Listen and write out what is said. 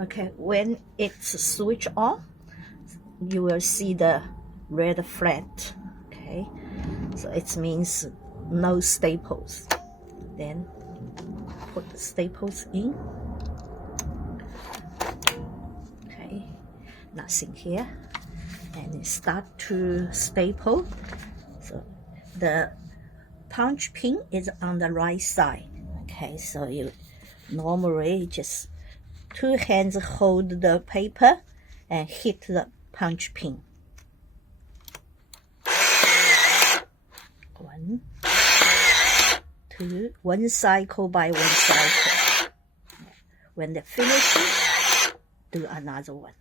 Okay, when it's switched on, you will see the red flag. Okay, so it means no staples. Then put the staples in. Okay, nothing here, and it start to staple. So the punch pin is on the right side. Okay, so you normally just 2 hands hold the paper and hit the punch pin. 1, 2, 1 cycle by 1 cycle. When they finish, do another one.